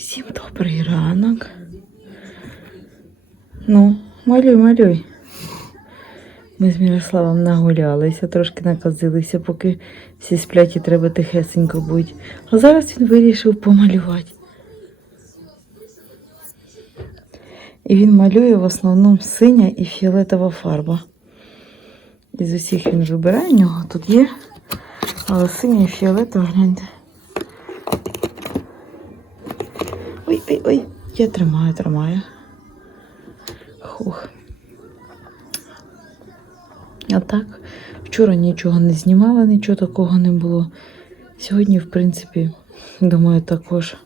Всім добрий ранок. Ну, малюй, малюй. Ми з Мирославом нагулялися, трошки наказилися, поки всі сплять і треба тихесенько бути. А зараз він вирішив помалювати. І він малює в основному синя і фіолетова фарба. Із усіх він вибирає, нього тут є. Але синя і фіолетова, гляньте. Ой, ой, ой, я тримаю, тримаю. Хух. А так, вчора нічого не знімала, нічого такого не було. Сьогодні, в принципі, думаю, також.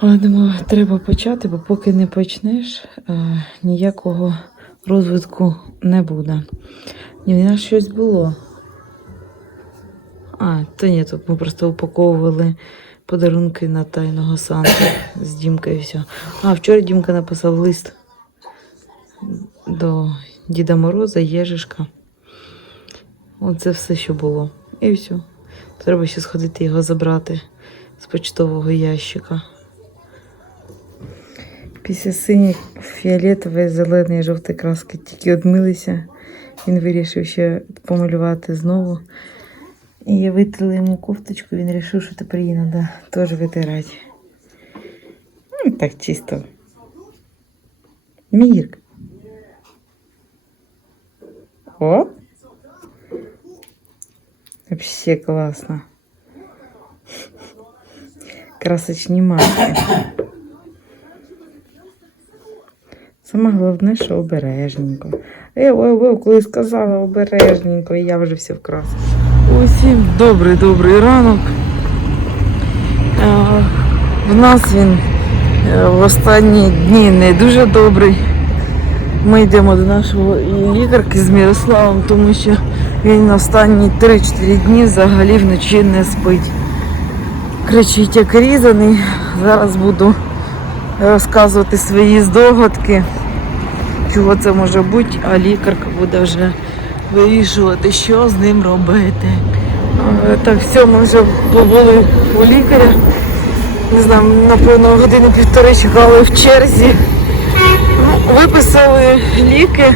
Але думаю, треба почати, бо поки не почнеш, е, ніякого розвитку не буде. Ні, у нас щось було. А, то ні, тут ми просто упаковували подарунки на тайного Санту з Дімкою і все. А, вчора Дімка написав лист до Діда Мороза, Єжишка. Оце все, що було. І все. Треба ще сходити його забрати з почтового ящика. Після синіх, фіолетової, зеленої, жовтої краски тільки одмилися. Він вирішив ще помалювати знову. І я витрила йому кофточку, він вирішив, що тепер її треба теж витирати. Ну, так чисто. Мірк. О! Вообще классно. Красочні маски. Саме головне, що обережненько. Е, ой, ой, коли сказала обережненько, і я вже все в краску. Усім добрий добрий ранок. Е, В нас він е, в останні дні не дуже добрий. Ми йдемо до нашого лікарки з Мирославом, тому що він останні 3-4 дні взагалі вночі не спить. Кричить як різаний. Зараз буду розказувати свої здогадки, чого це може бути, а лікарка буде вже вирішувати, що з ним робити. Е, Так, все, ми вже побули у лікаря. Не знаю, напевно, години півтори чекали в черзі. Ну, виписали ліки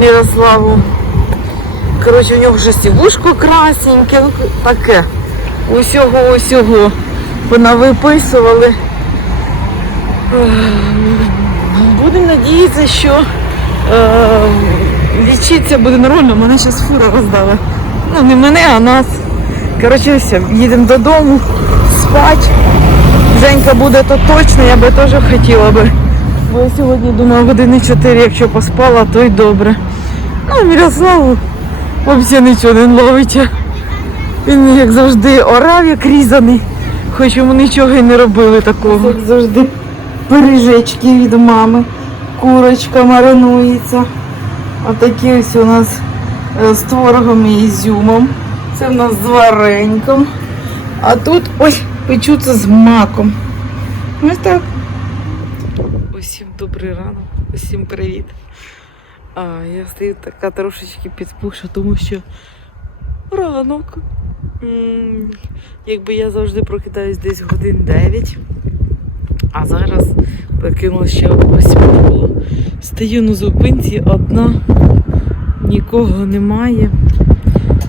Мирославу. Коротше, у нього щось і вушко красненьке, ну, таке. Усього, усього понавиписували. Будемо надіятися, що е, лічитися буде нормально. Мене зараз фура роздали. Ну, не мене, а нас. Коротше, все, їдемо додому, спать. Женька буде, то точно, я би теж хотіла би. Бо я сьогодні думаю, години 4, якщо поспала, то й добре. Ну, Мирославу взагалі нічого не ловить. Він, як завжди, орав, як різаний. Хоч йому нічого і не робили такого. Як завжди пиріжечки від мами. Курочка маринується. Отакі ось у нас е, з творогом і ізюмом. Це в нас з вареньком. А тут ось печуться з маком. Ось так. Усім добрий ранок, усім привіт. А, я стою така трошечки підпуша, тому що ранок. Якби я завжди прокидаюсь десь годин 9. А зараз прокинулася ще о 8 було. Стою на зупинці одна, нікого немає.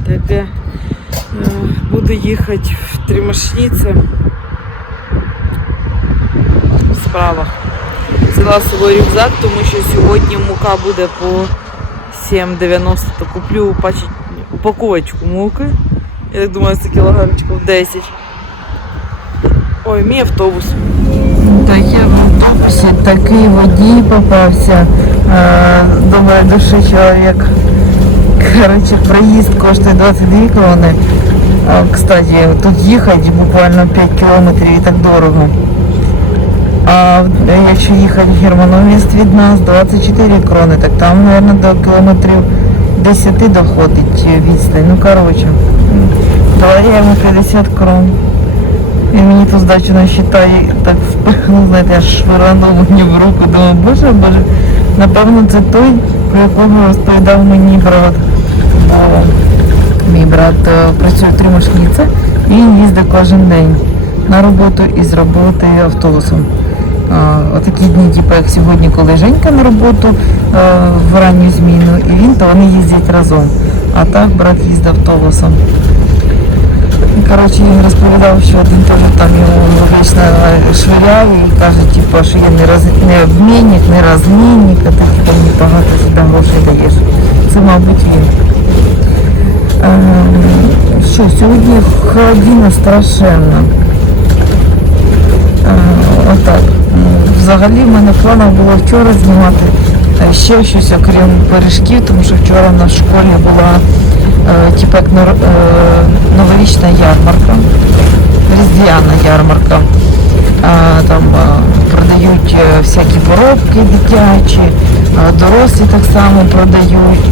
Таке е, буду їхати в Тримашніце в справах. Взяла з собою рюкзак, тому що сьогодні мука буде по 7,90, то куплю упаковочку муки. Я так думаю, це кілограмчиків 10. Ой, мій автобус. Я в автобусі такий водій попався. Е, Думаю, душі чоловік. Коротше, проїзд коштує 22 крони. Кстати, тут їхати буквально 5 кілометрів і так дорого. А якщо їхати в Германоміст від нас 24 крони, так там, мабуть, до кілометрів 10 доходить відстань. Ну, коротше, дала я йому 50 крон. Він мені ту здачу насчитає, так впихнув, знаєте, аж швиранув мені в руку. Думаю, боже, боже, напевно, це той, про якого розповідав мені брат. Бо мій брат е, працює в Тримашніце і він їздить кожен день. на роботу і з роботи автобусом. Отакі дні, типу, як сьогодні, коли Женька на роботу е, в ранню зміну, і він, то вони їздять разом. А так брат їздить автобусом. Коротше, він розповідав, що один теж там його логічно швиряв і каже, типу, що я не, роз... не обмінник, не розмінник, а ти типу, мені багато сюди грошей даєш. Це, мабуть, він. Що, сьогодні холодина страшенна. Е, Отак. Взагалі в мене в планах було вчора знімати ще щось, окрім пиріжків, тому що вчора в нас школі була типу як е, новорічна ярмарка, різдвяна ярмарка. Е, Там продають всякі поробки дитячі, дорослі так само продають,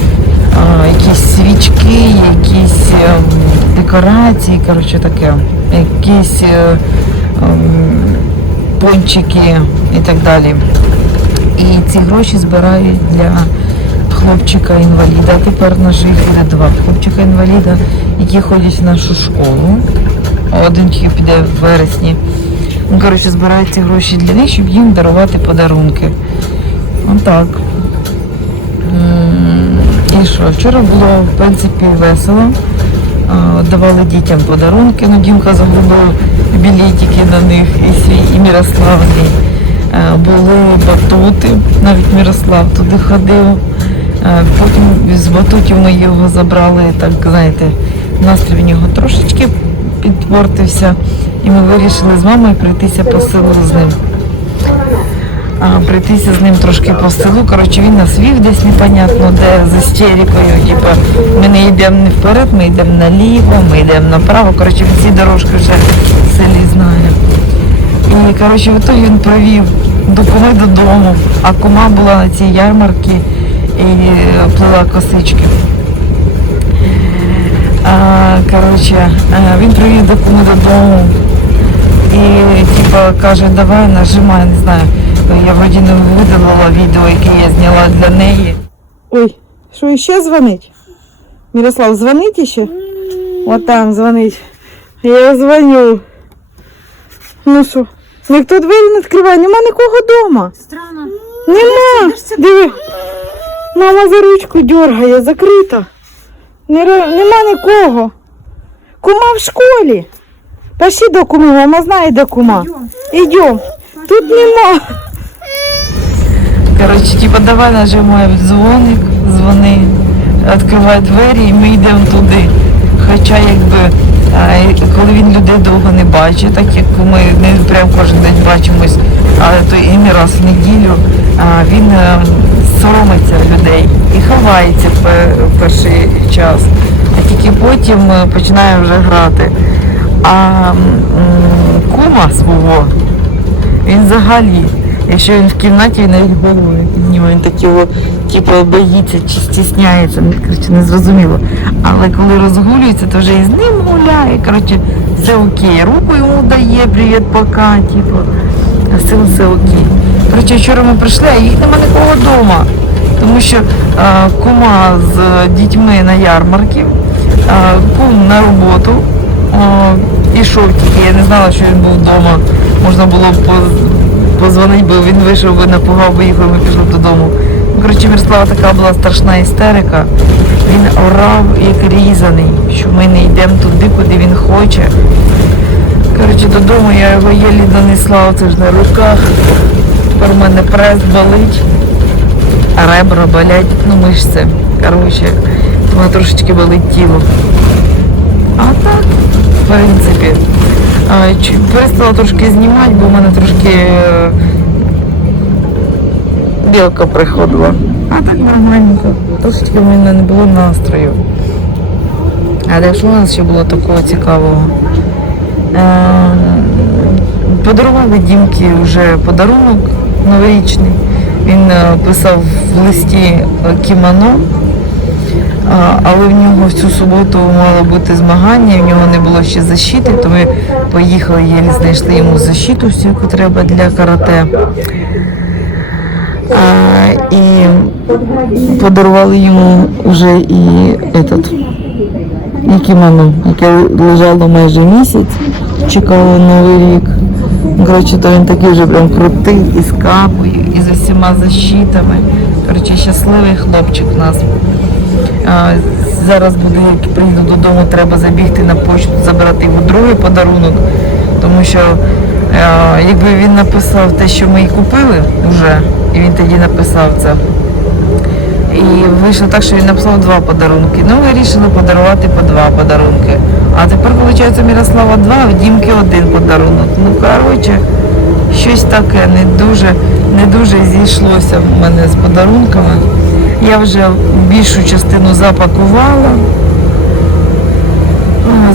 якісь свічки, якісь ем, декорації, коротше таке, якісь е, ем, пончики і так далі. І ці гроші збирають для хлопчика-інваліда. Тепер наших буде два хлопчика-інваліда, які ходять в нашу школу. Один піде в вересні. Ну, коротше, збирають ці гроші для них, щоб їм дарувати подарунки. Отак. І що? Вчора було, в принципі, весело. Давали дітям подарунки, ну Дімка загубив білетики на них і свій, і Мирослав. Е, Були батути, навіть Мирослав туди ходив. Е, Потім з батутів ми його забрали, так знаєте, настрій в нього трошечки підпортився. І ми вирішили з мамою пройтися по селу з ним. А, пройтися з ним трошки по селу. Коротше, він нас вів десь непонятно, де з істерикою. Типу, ми не йдемо не вперед, ми йдемо наліво, ми йдемо направо. Коротше, ці дорожки вже в селі знає. І коротше, в ітогі він провів до додому, а кума була на цій ярмарці і е, плела косички. А, коротше, е, він привів до куми додому і типа каже, давай нажимай, не знаю. Я вроді не видалила відео, яке я зняла для неї. Ой, що ще дзвонить? Мирослав, дзвонить ще? От там дзвонить. Я дзвоню. Ну що? Ніхто двері не відкриває, нема нікого вдома. Странно. Нема. Диви. Мама за ручку дергає, закрита. Нема нікого. Кума в школі. Пошли до куми, мама знає, де кума. Йдем. Тут нема. Коротше, типа давай нажимай дзвоник, дзвони, відкривай двері і ми йдемо туди. Хоча якби а, коли він людей довго не бачить, так як ми не прям кожен день бачимось, але то і не раз в неділю, а, він е, соромиться людей і ховається в перший час. А тільки потім е, починає вже грати. А кума свого він взагалі, якщо він в кімнаті, він навіть голову не він такий от, типу, боїться чи стісняється, коротше, не зрозуміло. Але коли розгулюється, то вже і з ним гуляє, коротше, все окей. Руку йому дає, привіт, пока, типу, а з цим все окей. Коротше, вчора ми прийшли, а їх нема нікого вдома. Тому що е, кума з дітьми на ярмарці, е, кум на роботу, е, ішов тільки, я не знала, що він був вдома. Можна було б поз- позвонити, бо він вийшов би напугав, би їх, і пішли додому. Ну, Коротше, Мирослава така була страшна істерика. Він орав як різаний, що ми не йдемо туди, куди він хоче. Коротше, додому я його єлі донесла, оце ж на руках. Тепер у мене прес болить, а ребра болять, ну мишці. Коротше, трошечки болить тіло. А так, в принципі. Перестала трошки знімати, бо в мене трошки е, білка приходила. А так нормальненько. Трошечки в мене не було настрою. А що у нас ще було такого цікавого? Е, Подарували Дімки вже подарунок новорічний. Він е, писав в листі кімоно, а, але в нього в цю суботу мало бути змагання, в нього не було ще защити, то ми поїхали, єлі знайшли йому защиту, всю, яку треба для карате. А, і подарували йому вже і этот, і кімоно, яке лежало майже місяць. чекали новий рік. Коротше, то він такий вже прям крутий, і з капою, і з усіма защитами. Коротше, щасливий хлопчик у нас. Зараз буде, як прийду додому, треба забігти на почту, забрати його другий подарунок. Тому що е, якби він написав те, що ми й купили вже, і він тоді написав це. І вийшло так, що він написав два подарунки. Ну, вирішили подарувати по два подарунки. А тепер, виходить, Мірослава два, а в Дімки один подарунок. Ну, коротше, щось таке не дуже, не дуже зійшлося в мене з подарунками. Я вже більшу частину запакувала.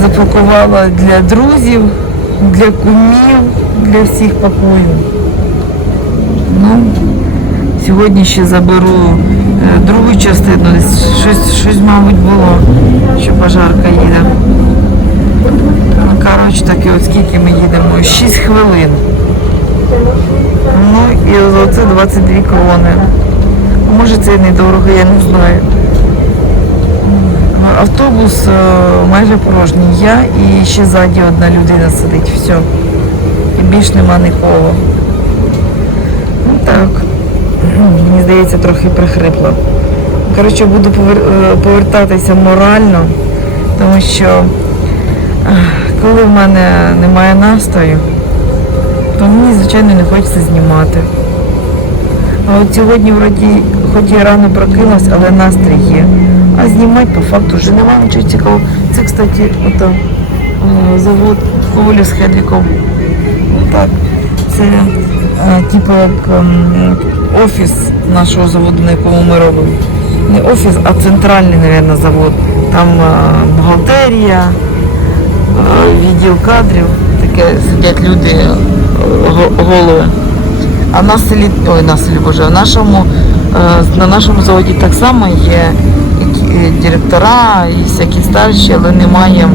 Запакувала для друзів, для кумів, для всіх пакую. Ну, Сьогодні ще заберу е, другу частину. Щось, щось, мабуть, було, що пожарка їде. Ну, коротше, таке, от скільки ми їдемо? 6 хвилин. Ну і оце 22 крони. Може це недорого, я не знаю. Ну, Автобус е, майже порожній. Я і ще ззаді одна людина сидить. Все. І більш нема нікого. Ну так. Мені здається, трохи прихрипла. Коротше, буду е, повертатися морально, тому що коли в мене немає настрою, то мені, звичайно, не хочеться знімати. А от сьогодні, вроді, хоч я рано прокинулась, але настрій є. А знімати по факту вже немає нічого цікавого. Це, кстати, ото, е, завод Ковалів з Хедліком. Ну так, це е, типу як ем, офіс нашого заводу, на якому ми робимо. Не офіс, а центральний, мабуть, завод. Там е, бухгалтерія, відділ кадрів, таке сидять люди голови. А на селі, ой, на селі Боже, в нашому, на нашому заводі так само є е, директора і всякі старші, але немає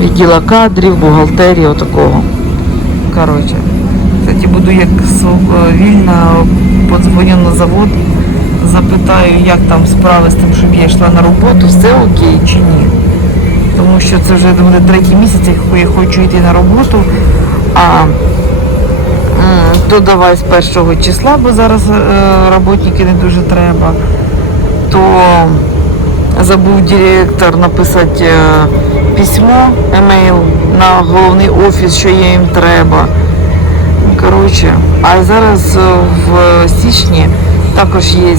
відділа кадрів, бухгалтерії, отакого. Коротше, кстати, буду як е, вільна, подзвоню на завод, запитаю, як там справи з тим, щоб я йшла на роботу, все окей чи ні. Тому що це вже буде третій місяць, я хочу йти на роботу. А м, то давай з першого числа, бо зараз е, роботники не дуже треба. То забув директор написати е, письмо, емейл на головний офіс, що їм треба. Коротше, а зараз е, в січні також є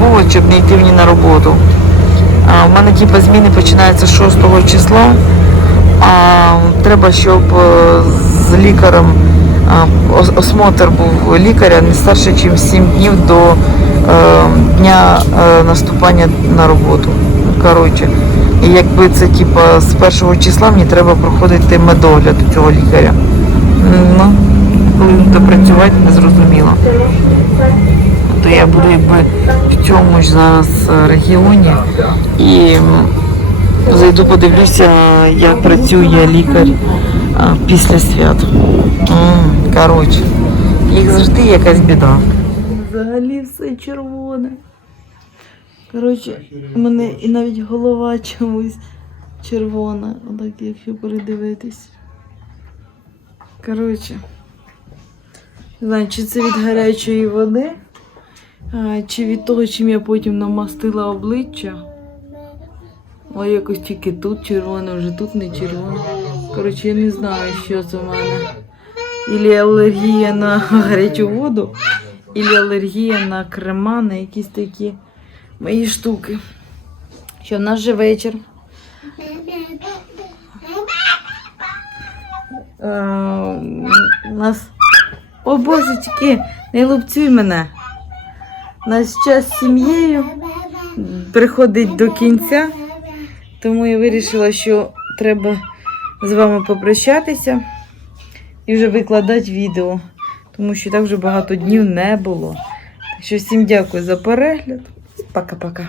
повод, щоб не йти мені на роботу. У мене типу, зміни починаються 6 числа. А треба, щоб з лікарем осмотр був лікаря не старше, ніж 7 днів до е, дня е, наступання на роботу. Коротше. І якби це типу, з першого числа мені треба проходити медогляд у цього лікаря. Ну, він не зрозуміло. То я буду якби в цьому ж зараз е, регіоні і Зайду, подивлюся, як працює лікар а, після свят. Коротше, їх завжди якась біда. Взагалі все червоне. Коротше, у мене і навіть голова чомусь червона, отак, якщо передивитись. Коротше, не знаю, чи це від гарячої води, чи від того, чим я потім намастила обличчя. Ой, якось тільки тут червоне, вже тут не червоне. Коротше, я не знаю, що це в мене. Ілі алергія на гарячу воду, ілі алергія на крема, на якісь такі мої штуки. Що в нас же вечір. У нас. О божечки, не лупцюй мене. Наш час з сім'єю приходить до кінця. Тому я вирішила, що треба з вами попрощатися і вже викладати відео, тому що так вже багато днів не було. Так що всім дякую за перегляд. Пока-пока.